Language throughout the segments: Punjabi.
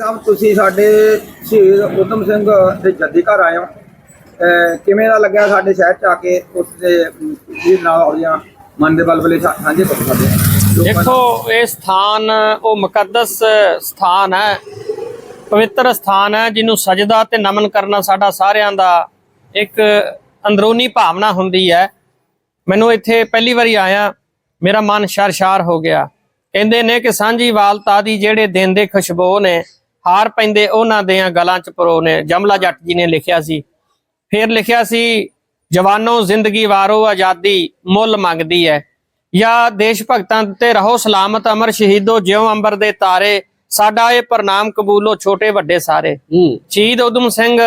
ਸਾਹਿਬ ਤੁਸੀਂ ਸਾਡੇ ਸ਼ਹੀਦ ਉਦਮ ਸਿੰਘ ਦੇ ਜੱਦੀ ਘਰ ਆਏ ਹੋ। ਕਿਵੇਂ ਦਾ ਲੱਗਿਆ ਸਾਡੇ ਸ਼ਹਿਰ ਚ ਆ ਕੇ? ਉਸ ਦੇ ਜੀ ਨਾਲ ਆਉਂਦੀਆਂ ਮਨ ਦੇ ਬਲਬਲੇ ਸਾਂਝੇ ਕਰ ਸਕਦੇ ਦੇਖੋ, ਇਹ ਸਥਾਨ, ਉਹ ਮੁਕੱਦਸ ਸਥਾਨ ਹੈ, ਪਵਿੱਤਰ ਸਥਾਨ ਹੈ, ਜਿਹਨੂੰ ਸਜਦਾ ਤੇ ਨਮਨ ਕਰਨਾ ਸਾਡਾ ਸਾਰਿਆਂ ਦਾ ਇੱਕ ਅੰਦਰੂਨੀ ਭਾਵਨਾ ਹੁੰਦੀ ਹੈ। ਮੈਨੂੰ ਇੱਥੇ ਪਹਿਲੀ ਵਾਰੀ ਆਇਆ, ਮੇਰਾ ਮਨ ਸ਼ਰਸ਼ਾਰ ਹੋ ਗਿਆ। ਕਹਿੰਦੇ ਨੇ ਕਿ ਸਾਂਝੀ ਵਾਲਤਾ ਦੀ ਜਿਹੜੇ ਦਿਨ ਦੇ ਖੁਸ਼ਬੋ ਨੇ ਹਾਰ ਪੈਂਦੇ ਉਹਨਾਂ ਦੇ ਗਲਾਂ ਚ ਪਰੋ ਨੇ ਜਮਲਾ ਜੱਟ ਜੀ ਨੇ ਲਿਖਿਆ ਸੀ। ਫਿਰ ਲਿਖਿਆ ਸੀ ਜਵਾਨੋ ਜ਼ਿੰਦਗੀ ਵਾਰੋ ਆਜ਼ਾਦੀ ਮੁੱਲ ਮੰਗਦੀ ਹੈ ਜਾਂ ਦੇਸ਼ ਭਗਤਾਂ ਤੇ ਰਹੋ ਸਲਾਮਤ ਅਮਰ ਸ਼ਹੀਦੋ ਜਿਉ ਅੰਬਰ ਦੇ ਤਾਰੇ ਸਾਡਾ ਇਹ ਪ੍ਰਣਾਮ ਕਬੂਲੋ ਛੋਟੇ ਵੱਡੇ ਸਾਰੇ। ਸ਼ਹੀਦ ਉਦਮ ਸਿੰਘ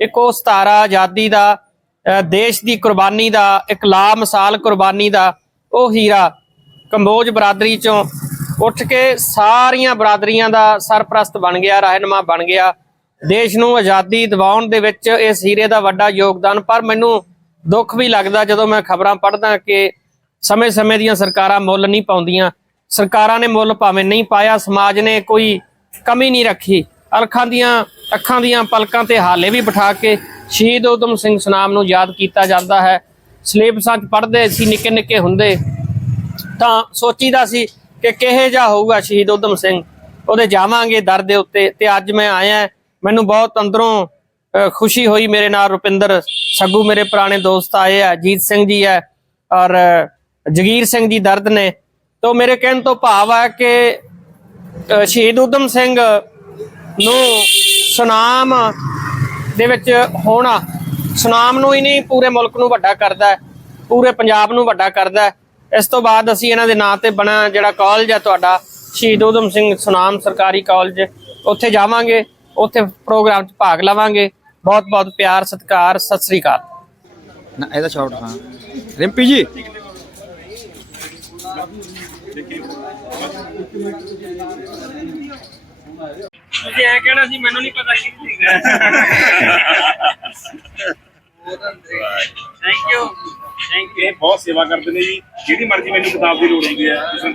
ਇੱਕ ਸਤਾਰਾ ਆਜ਼ਾਦੀ ਦਾ ਦੇਸ਼ ਦੀ ਕੁਰਬਾਨੀ ਦਾ ਇੱਕ ਲਾ ਮਿਸਾਲ ਕੁਰਬਾਨੀ ਦਾ ਉਹ ਹੀਰਾ ਕੰਬੋਜ ਬਰਾਦਰੀ ਚੋਂ ਉੱਠ ਕੇ ਸਾਰੀਆਂ ਬਰਾਦਰੀਆਂ ਦਾ ਸਰਪ੍ਰਸਤ ਬਣ ਗਿਆ ਰਹਿਨਮਾ ਬਣ ਗਿਆ। ਦੇਸ਼ ਨੂੰ ਆਜ਼ਾਦੀ ਦਿਵਾਉਣ ਦੇ ਵਿੱਚ ਇਸ ਹੀਰੇ ਦਾ ਵੱਡਾ ਯੋਗਦਾਨ, ਪਰ ਮੈਨੂੰ ਦੁੱਖ ਵੀ ਲੱਗਦਾ ਜਦੋਂ ਮੈਂ ਖਬਰਾਂ ਪੜ੍ਹਦਾ ਕਿ ਸਮੇਂ-ਸਮੇਂ ਦੀਆਂ ਸਰਕਾਰਾਂ ਮੁੱਲ ਨਹੀਂ ਪਾਉਂਦੀਆਂ। ਸਰਕਾਰਾਂ ਨੇ ਮੁੱਲ ਭਾਵੇਂ ਨਹੀਂ ਪਾਇਆ, ਸਮਾਜ ਨੇ ਕੋਈ ਕਮੀ ਨਹੀਂ ਰੱਖੀ। ਅਲਖਾਂ ਦੀਆਂ, ਅੱਖਾਂ ਦੀਆਂ ਪਲਕਾਂ ਤੇ ਹਾਲੇ ਵੀ ਬਿਠਾ ਕੇ ਸ਼ਹੀਦ ਉਦਮ ਸਿੰਘ ਸਨਾਮ ਨੂੰ ਯਾਦ ਕੀਤਾ ਜਾਂਦਾ ਹੈ। ਸਿਲੇਬਸਾਂ 'ਚ ਪੜ੍ਹਦੇ ਸੀ ਨਿੱਕੇ ਨਿੱਕੇ ਹੁੰਦੇ। ਤਾਂ ਸੋਚੀਦਾ ਸੀ ਕਿ ਕਿਹੇ ਜਾ ਹੋਊਗਾ ਸ਼ਹੀਦ ਉਦਮ ਸਿੰਘ? ਉਹਦੇ ਜਾਵਾਂਗੇ ਦਰ ਦੇ ਉੱਤੇ ਤੇ ਅੱਜ ਮੈਂ ਆਇਆ, ਮੈਨੂੰ ਬਹੁਤ ਅੰਦਰੋਂ ਖੁਸ਼ੀ ਹੋਈ ਮੇਰੇ ਨਾਲ ਰੁਪਿੰਦਰ ਸੱਗੂ, ਮੇਰੇ ਪੁਰਾਣੇ ਦੋਸਤ ਆਏ ਆ, ਜੀਤ ਸਿੰਘ ਜੀ ਹੈ ਔਰ ਜਗੀਰ ਸਿੰਘ ਜੀ ਦਰਦ ਨੇ। ਤੋਂ ਮੇਰੇ ਕਹਿਣ ਤੋਂ ਭਾਵ ਹੈ ਕਿ ਸ਼ਹੀਦ ਉਦਮ ਸਿੰਘ ਨੂੰ ਸੁਨਾਮ ਦੇ ਵਿੱਚ ਹੋਣਾ, ਸੁਨਾਮ ਨੂੰ ਹੀ ਨਹੀਂ, ਪੂਰੇ ਮੁਲਕ ਨੂੰ ਵੱਡਾ ਕਰਦਾ, ਪੂਰੇ ਪੰਜਾਬ ਨੂੰ ਵੱਡਾ ਕਰਦਾ। ਇਸ ਤੋਂ ਬਾਅਦ ਅਸੀਂ ਇਹਨਾਂ ਦੇ ਨਾਂ ਤੇ ਬਣਾ ਜਿਹੜਾ ਕਾਲਜ ਹੈ ਤੁਹਾਡਾ ਸ਼ਹੀਦ ਉਦਮ ਸਿੰਘ ਸੁਨਾਮ ਸਰਕਾਰੀ ਕਾਲਜ ਉੱਥੇ ਜਾਵਾਂਗੇ ਉੱਥੇ ਪ੍ਰੋਗਰਾਮ 'ਚ ਭਾਗ ਲਵਾਂਗੇ। ਬਹੁਤ ਬਹੁਤ ਪਿਆਰ ਸਤਿਕਾਰ ਸਤਿ ਸ੍ਰੀ ਅਕਾਲ। ਨਾ ਇਹਦਾ ਸ਼ਾਟ ਹਾਂ। ਰਿੰਪੀ ਜੀ। ਤੁਸੀਂ ਐ ਕਹਿਣਾ ਸੀ ਮੈਨੂੰ ਨਹੀਂ ਪਤਾ ਕੀ ਸੀਗਾ ਥੈਂਕ ਯੂ ਥੈਂਕ ਯੂ ਬਹੁਤ ਸੇਵਾ ਕਰਦੇ ਨੇ ਜੀ। ਜਿਹਦੀ ਮਰਜ਼ੀ ਮੈਨੂੰ ਕਿਤਾਬ ਦੀ ਲੋੜ ਹੁੰਦੀ ਹੈ ਤੁਸੀਂ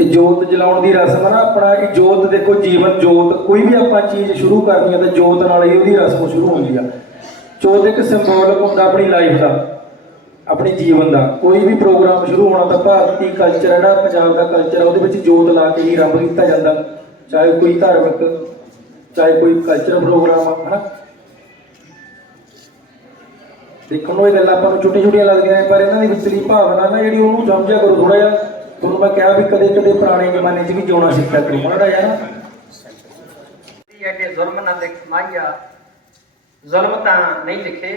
ਇਹ ਜੋਤ ਜਲਾਉਣ ਦੀ ਰਸਮ ਹੈ ਨਾ ਆਪਣਾ ਇਹ ਜੋਤ ਦੇਖੋ ਜੀਵਨ ਜੋਤ, ਕੋਈ ਵੀ ਆਪਾਂ ਚੀਜ਼ ਸ਼ੁਰੂ ਕਰਨੀ ਹੈ ਤਾਂ ਜੋਤ ਨਾਲ ਹੀ ਉਹਦੀ ਰਸਮ ਸ਼ੁਰੂ ਹੁੰਦੀ ਆ। ਜੋਤ ਇੱਕ ਸਿੰਬੋਲਿਕ ਹੁੰਦਾ ਆਪਣੀ ਲਾਈਫ ਦਾ, ਆਪਣੇ ਜੀਵਨ ਦਾ। ਕੋਈ ਵੀ ਪ੍ਰੋਗਰਾਮ ਸ਼ੁਰੂ ਹੋਣਾ ਤਾਂ ਭਾਰਤੀ ਕਲਚਰ ਜਿਹੜਾ ਪੰਜਾਬ ਦਾ ਕਲਚਰ ਉਹਦੇ ਵਿੱਚ ਜੋਤ ਲਾ ਕੇ ਹੀ ਆਰੰਭ ਕੀਤਾ ਜਾਂਦਾ। ਚਾਹੇ ਕੋਈ ਧਾਰਮਿਕ, ਚਾਹੇ ਕੋਈ ਕਲਚਰ ਪ੍ਰੋਗਰਾਮ ਆ, ਹਨਾ? ਦੇਖਣ ਨੂੰ ਇਹ ਗੱਲਾਂ ਆਪਾਂ ਨੂੰ ਛੋਟੀਆਂ ਛੋਟੀਆਂ ਲੱਗਦੀਆਂ ਨੇ, ਪਰ ਇਹਨਾਂ ਦੀ ਵਿਚਲੀ ਭਾਵਨਾ ਨਾ ਜਿਹੜੀ ਉਹਨੂੰ ਸਮਝਿਆ ਕਰੋ ਥੋੜਾ ਜਿਹਾ। ਤੁਹਾਨੂੰ ਮੈਂ ਕਿਹਾ ਵੀ ਕਦੇ ਕਦੇ ਪੁਰਾਣੇ ਜ਼ਮਾਨੇ 'ਚ ਵੀ ਜਿਉਣਾ ਸਿੱਖਿਆ ਕਰੋ, ਮਾੜਾ ਜਿਹਾ ਨਾ। ਜ਼ੁਲਮ ਨਾ ਲਿਖ ਮਾਇਆ ਜ਼ੁਲਮ ਤਾਂ ਨਹੀਂ ਲਿਖੇ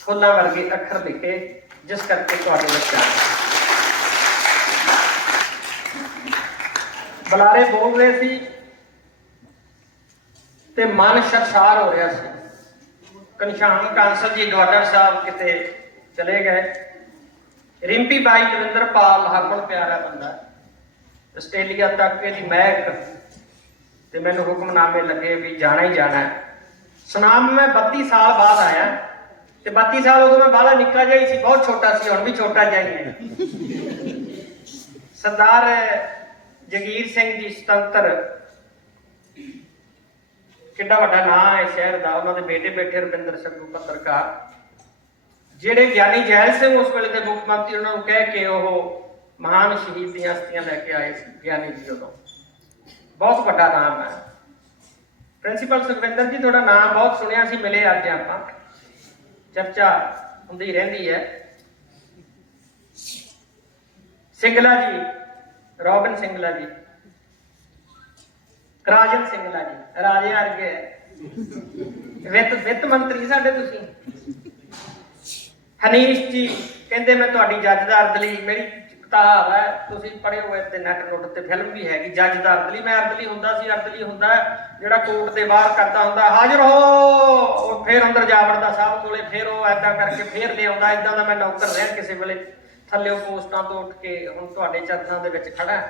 ਫੁੱਲਾਂ ਵਰਗੇ ਅੱਖਰ ਲਿਖੇ, ਜਿਸ ਕਰਕੇ ਤੁਹਾਡੇ ਬੱਚਾ ਬੁਲਾਰੇ ਬੋਲ ਰਹੇ ਸੀ ਤੇ ਮਨ ਸ਼ਰਸ਼ਾਰ ਹੋ ਰਿਹਾ ਸੀ। ਕਨਸ਼ਾਨ ਕਾਂਸਲ ਜੀ, ਡਾਕਟਰ ਸਾਹਿਬ ਕਿਤੇ ਚਲੇ ਗਏ। ਰਿੰਪੀ ਬਾਈ ਦਵਿੰਦਰ ਪਾਲ ਹਰਮਨ ਪਿਆਰਾ ਬੰਦਾ ਆਸਟ੍ਰੇਲੀਆ ਤੱਕ ਇਹਦੀ ਮਹਿਕ ਤੇ ਮੈਨੂੰ ਹੁਕਮਨਾਮੇ ਲੱਗੇ ਵੀ ਜਾਣਾ ਹੀ ਜਾਣਾ ਸੁਨਾਮ ਮੈਂ 32 ਸਾਲ ਬਾਅਦ ਆਇਆ ਤੇ 32 ਸਾਲ ਉਦੋਂ ਮੈਂ ਬਾਹਲਾ ਨਿੱਕਾ ਜਿਹਾ ਹੀ ਸੀ, ਬਹੁਤ ਛੋਟਾ ਸੀ, ਹੁਣ ਵੀ ਛੋਟਾ ਜਿਹਾ ਹੀ ਹੈ। ਸਰਦਾਰ ਜਗੀਰ ਸਿੰਘ ਜੀ ਸੁਤੰਤਰ। ਕਿੰਨਾ ਵੱਡਾ ਨਾਂ ਹੈ ਸ਼ਹਿਰ ਦਾ, ਉਹਨਾਂ ਦੇ ਬੇਟੇ ਬੈਠੇ ਰਵਿੰਦਰ ਸੰਧੂ ਪੱਤਰਕਾਰ। ਜਿਹੜੇ ਗਿਆਨੀ ਜੈਲ ਸਿੰਘ ਉਸ ਵੇਲੇ ਦੇ ਮੁੱਖ ਮੰਤਰੀ, ਉਹਨਾਂ ਨੂੰ ਕਹਿ ਕੇ ਉਹ ਮਹਾਨ ਸ਼ਹੀਦ ਦੀਆਂ ਹਸਤੀਆਂ ਲੈ ਕੇ ਆਏ ਸੀ, ਗਿਆਨੀ ਜੀ ਉਦੋਂ ਬਹੁਤ ਵੱਡਾ ਨਾਮ ਹੈ। ਪ੍ਰਿੰਸੀਪਲ ਸੁਖਵਿੰਦਰ ਜੀ, ਤੁਹਾਡਾ ਨਾਮ ਬਹੁਤ ਸੁਣਿਆ ਸੀ, ਮਿਲੇ ਅੱਜ ਆਪਾਂ। ਚਰਚਾ ਹੁੰਦੀ ਰਹਿੰਦੀ ਹੈ। ਸਿੰਗਲਾ ਜੀ, ਰੋਬਿਨ ਸਿੰਗਲਾ ਜੀ। ਰਾਜਨ ਸਿੰਗਲਾ ਜੀ, ਰਾਜੇ ਵਰਗੇ। ਵਿੱਤ ਵਿੱਤ ਮੰਤਰੀ ਸਾਡੇ ਤੁਸੀਂ। ਹਨੀਸ਼ ਜੀ ਕਹਿੰਦੇ ਮੈਂ ਤੁਹਾਡੀ ਜੱਜ ਦਾ ਅਰਦਲੀ ਮੇਰੀ ਕਿਤਾਬ ਹੈ, ਤੁਸੀਂ ਪੜ੍ਹੇ ਹੋਏ ਤੇ ਨੈਟ ਨੋਟ ਤੇ ਫਿਲਮ ਵੀ ਹੈਗੀ, ਜੱਜ ਦਾ ਅਰਦਲੀ ਮੈਂ ਅਰਦਲੀ ਹੁੰਦਾ ਸੀ ਅਰਦਲੀ ਹੁੰਦਾ ਜਿਹੜਾ ਕੋਰਟ ਦੇ ਬਾਹਰ ਕਰਦਾ ਹੁੰਦਾ, ਹਾਜ਼ਰ ਹੋ! ਉਹ ਫੇਰ ਅੰਦਰ ਜਾ ਵੜਦਾ ਸਾਹਿਬ ਕੋਲੇ ਫੇਰ ਉਹ ਐਦਾਂ ਕਰਕੇ ਫੇਰ ਲਿਆਉਂਦਾ ਇਦਾਂ ਦਾ ਮੈਂ ਨੌਕਰ ਰਿਹਾ ਕਿਸੇ ਵੇਲੇ, ਥੱਲੇ ਪੋਸਟਾਂ ਤੋਂ ਉੱਠ ਕੇ ਹੁਣ ਤੁਹਾਡੇ ਚਰਨਾਂ ਦੇ ਵਿੱਚ ਖੜਾ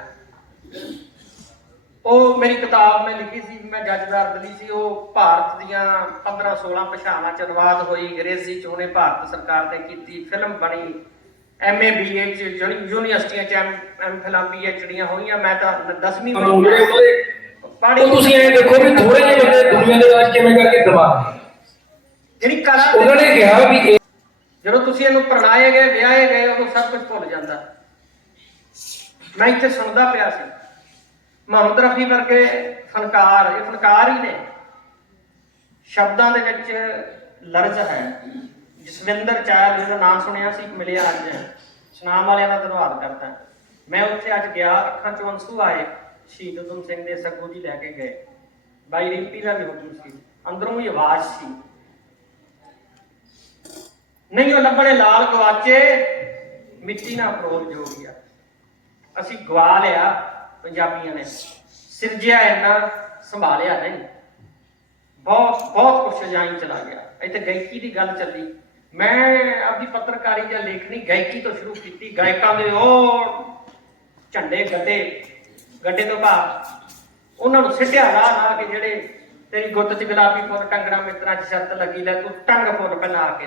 ਉਹ ਮੇਰੀ ਕਿਤਾਬ ਮੈਂ ਲਿਖੀ ਸੀ ਮੈਂ ਜੱਜ ਦਾ ਅਰਦਲੀ ਸੀ ਉਹ ਭਾਰਤ ਦੀਆਂ 15 16 ਭਾਸ਼ਾਵਾਂ ਚ ਅਨੁਵਾਦ ਹੋਈ ਅੰਗਰੇਜ਼ੀ ਚ ਉਹਨੇ ਭਾਰਤ ਸਰਕਾਰ ਨੇ ਕੀਤੀ ਫਿਲਮ ਬਣੀ ਐਮਏ ਬੀਏ ਚ ਯੂਨੀਵਰਸਿਟੀਆਂ ਚ ਐਮ ਫਿਲਾਂ ਪੀਐਚਡੀਆਂ ਹੋਈਆਂ ਮੈਂ ਤਾਂ 10ਵੀਂ ਜਿਹੜੇ ਉਹਦੇ ਉਹ ਤੁਸੀਂ ਇਹ ਦੇਖੋ ਵੀ ਥੋੜੇ ਜਿਹੇ ਬੰਦੇ ਦੁਨੀਆ ਦੇ ਰਾਜ ਕਿਵੇਂ ਕਰਕੇ ਦਬਾ ਜਿਹੜੀ ਕਲਾ ਉਹਨਾਂ ਨੇ ਕਿਹਾ ਵੀ ਜਦੋਂ ਤੁਸੀਂ ਇਹਨੂੰ ਪ੍ਰਣਾਏ ਗਏ ਵਿਆਹੇ ਗਏ ਉਦੋਂ ਸਭ ਕੁਝ ਭੁੱਲ ਜਾਂਦਾ। ਮੈਂ ਇੱਥੇ ਸੁਣਦਾ ਪਿਆ ਸੀ। ਮੁਹੰਮਦ ਰਫੀ ਵਰਗੇ ਫਨਕਾਰ, ਇਹ ਫਨਕਾਰ ਹੀ ਨੇ। ਸ਼ਬਦਾਂ ਦੇ ਵਿੱਚ ਲਰਜ਼ ਹੈ। ਜਸਵਿੰਦਰ ਚਾਹਲ ਜਿਹਦਾ ਨਾਮ ਸੁਣਿਆ ਸੀ ਮਿਲਿਆ ਅੱਜ। ਸੁਨਾਮ ਵਾਲਿਆਂ ਦਾ ਧੰਨਵਾਦ ਕਰਦਾ। ਮੈਂ ਉੱਥੇ ਅੱਜ ਗਿਆ, ਅੱਖਾਂ ਚੋਂ ਅੰਸੂ ਆਏ। ਸ਼ਹੀਦ ਉਦਮ ਸਿੰਘ ਦੇ ਸੱਗੂ ਜੀ ਲੈ ਕੇ ਗਏ। ਬਾਈ ਰਿੰਪੀ ਦਾ ਵੀ ਹੁਕਮ ਸੀ। ਅੰਦਰੋਂ ਹੀ ਆਵਾਜ਼ ਸੀ। ਨਹੀਂ, ਉਹ ਲੱਭਣੇ ਲਾਲ ਗਵਾਚੇ। ਮਿੱਟੀ ਨਾ ਫਰੋਲ ਜੋਗਿਆ ਅਸੀਂ ਗਵਾ ਲਿਆ। ਪੰਜਾਬੀਆਂ ਨੇ। ਸਿਰਜਿਆ ਇੰਨਾ ਸੰਭਾਲਿਆ ਨਹੀਂ। ਬਹੁਤ ਬਹੁਤ ਕੁਛ ਜਾਈ ਚਲਾ ਗਿਆ। ਇੱਥੇ ਗਾਇਕੀ ਦੀ ਗੱਲ ਚੱਲੀ। ਮੈਂ ਆਪਦੀ ਪੱਤਰਕਾਰੀ ਜਾਂ ਲੇਖਣੀ ਗਾਇਕੀ ਤੋਂ ਸ਼ੁਰੂ ਕੀਤੀ। ਗਾਇਕਾਂ ਦੇ ਉਹ ਝੰਡੇ ਗੱਡੇ ਗੱਡੇ ਤੋਂ ਬਾਅਦ ਉਹਨਾਂ ਨੂੰ ਸਿੱਧਿਆ ਰਾਹ ਲਾ ਕੇ ਜਿਹੜੇ ਤੇਰੀ ਗੁੱਤ 'ਚ ਗੁਲਾਬੀ ਫੁੱਲ ਟੰਗਣਾ ਮਿੱਤਰਾਂ 'ਚ ਸ਼ਰਤ ਲੱਗੀ ਲੈ, ਤੂੰ ਟੰਗ ਫੁੱਲ ਬਣਾ ਕੇ